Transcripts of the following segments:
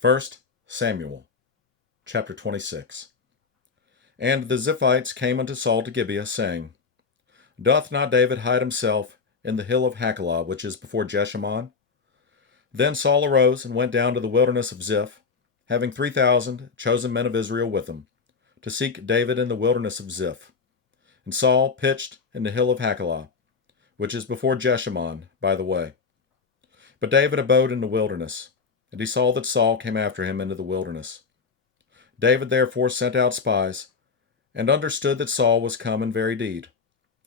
1 Samuel chapter 26. And the Ziphites came unto Saul to Gibeah, saying, Doth not David hide himself in the hill of Hachilah, which is before Jeshimon? Then Saul arose and went down to the wilderness of Ziph, having 3,000 chosen men of Israel with him, to seek David in the wilderness of Ziph. And Saul pitched in the hill of Hachilah, which is before Jeshimon, by the way. But David abode in the wilderness, and he saw that Saul came after him into the wilderness. David therefore sent out spies, and understood that Saul was come in very deed.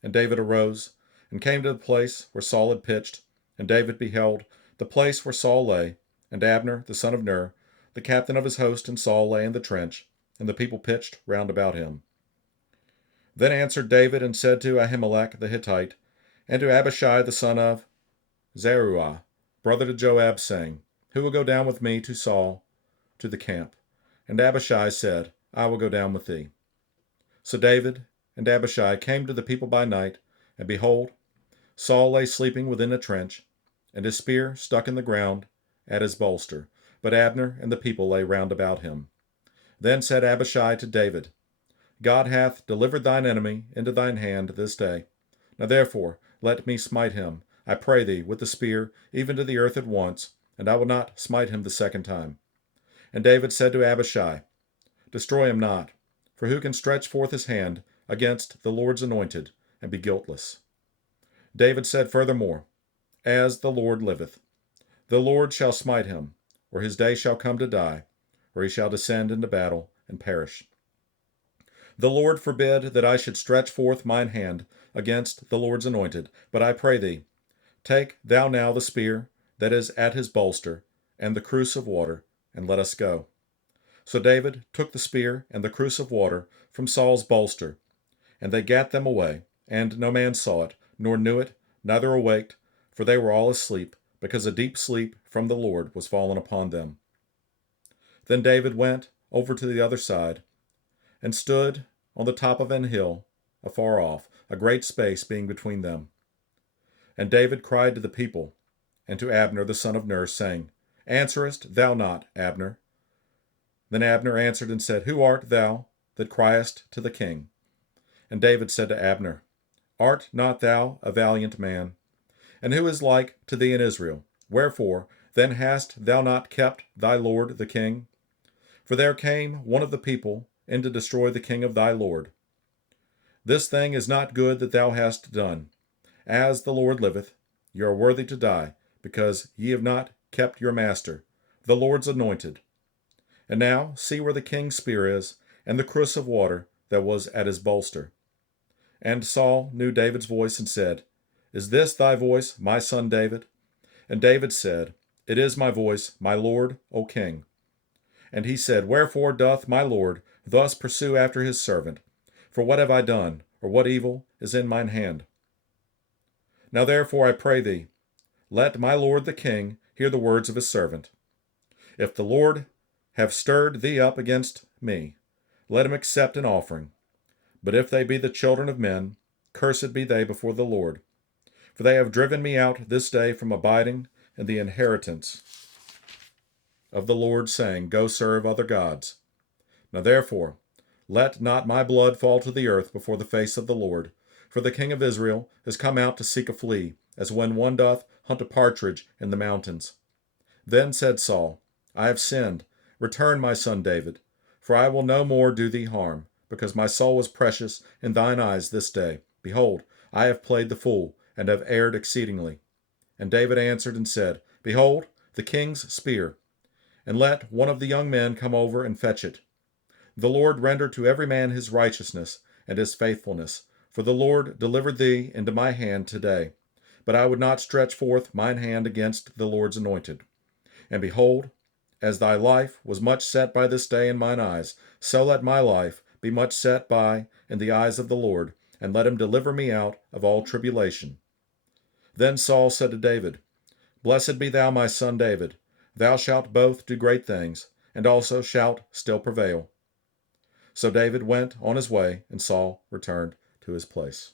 And David arose, and came to the place where Saul had pitched, and David beheld the place where Saul lay, and Abner the son of Ner, the captain of his host, and Saul lay in the trench, and the people pitched round about him. Then answered David and said to Ahimelech the Hittite, and to Abishai the son of Zeruiah, brother to Joab, saying, Who will go down with me to Saul to the camp? And Abishai said, I will go down with thee. So David and Abishai came to the people by night, and behold, Saul lay sleeping within a trench, and his spear stuck in the ground at his bolster, but Abner and the people lay round about him. Then said Abishai to David, God hath delivered thine enemy into thine hand this day. Now therefore let me smite him, I pray thee, with the spear, even to the earth at once, and I will not smite him the second time. And David said to Abishai, Destroy him not, for who can stretch forth his hand against the Lord's anointed, and be guiltless? David said furthermore, As the Lord liveth, the Lord shall smite him, or his day shall come to die, or he shall descend into battle and perish. The Lord forbid that I should stretch forth mine hand against the Lord's anointed, but I pray thee, take thou now the spear that is at his bolster, and the cruse of water, and let us go. So David took the spear and the cruse of water from Saul's bolster, and they gat them away, and no man saw it, nor knew it, neither awaked, for they were all asleep, because a deep sleep from the Lord was fallen upon them. Then David went over to the other side, and stood on the top of an hill, afar off, a great space being between them. And David cried to the people, and to Abner the son of Ner, saying, Answerest thou not, Abner? Then Abner answered and said, Who art thou that criest to the king? And David said to Abner, Art not thou a valiant man? And who is like to thee in Israel? Wherefore then hast thou not kept thy lord the king? For there came one of the people in to destroy the king of thy lord. This thing is not good that thou hast done. As the Lord liveth, ye are worthy to die, because ye have not kept your master, the Lord's anointed. And now see where the king's spear is, and the cruse of water that was at his bolster. And Saul knew David's voice, and said, Is this thy voice, my son David? And David said, It is my voice, my lord, O king. And he said, Wherefore doth my lord thus pursue after his servant? For what have I done, or what evil is in mine hand? Now therefore I pray thee, let my lord the king hear the words of his servant. If the Lord have stirred thee up against me, let him accept an offering. But if they be the children of men, cursed be they before the Lord. For they have driven me out this day from abiding in the inheritance of the Lord, saying, Go serve other gods. Now therefore, let not my blood fall to the earth before the face of the Lord, for the king of Israel is come out to seek a flea, as when one doth hunt a partridge in the mountains. Then said Saul, I have sinned. Return, my son David, for I will no more do thee harm, because my soul was precious in thine eyes this day. Behold, I have played the fool, and have erred exceedingly. And David answered and said, Behold, the king's spear, and let one of the young men come over and fetch it. The Lord render to every man his righteousness and his faithfulness, for the Lord delivered thee into my hand today. But I would not stretch forth mine hand against the Lord's anointed. And behold, as thy life was much set by this day in mine eyes, so let my life be much set by in the eyes of the Lord, and let him deliver me out of all tribulation. Then Saul said to David, Blessed be thou, my son David. Thou shalt both do great things, and also shalt still prevail. So David went on his way, and Saul returned to his place.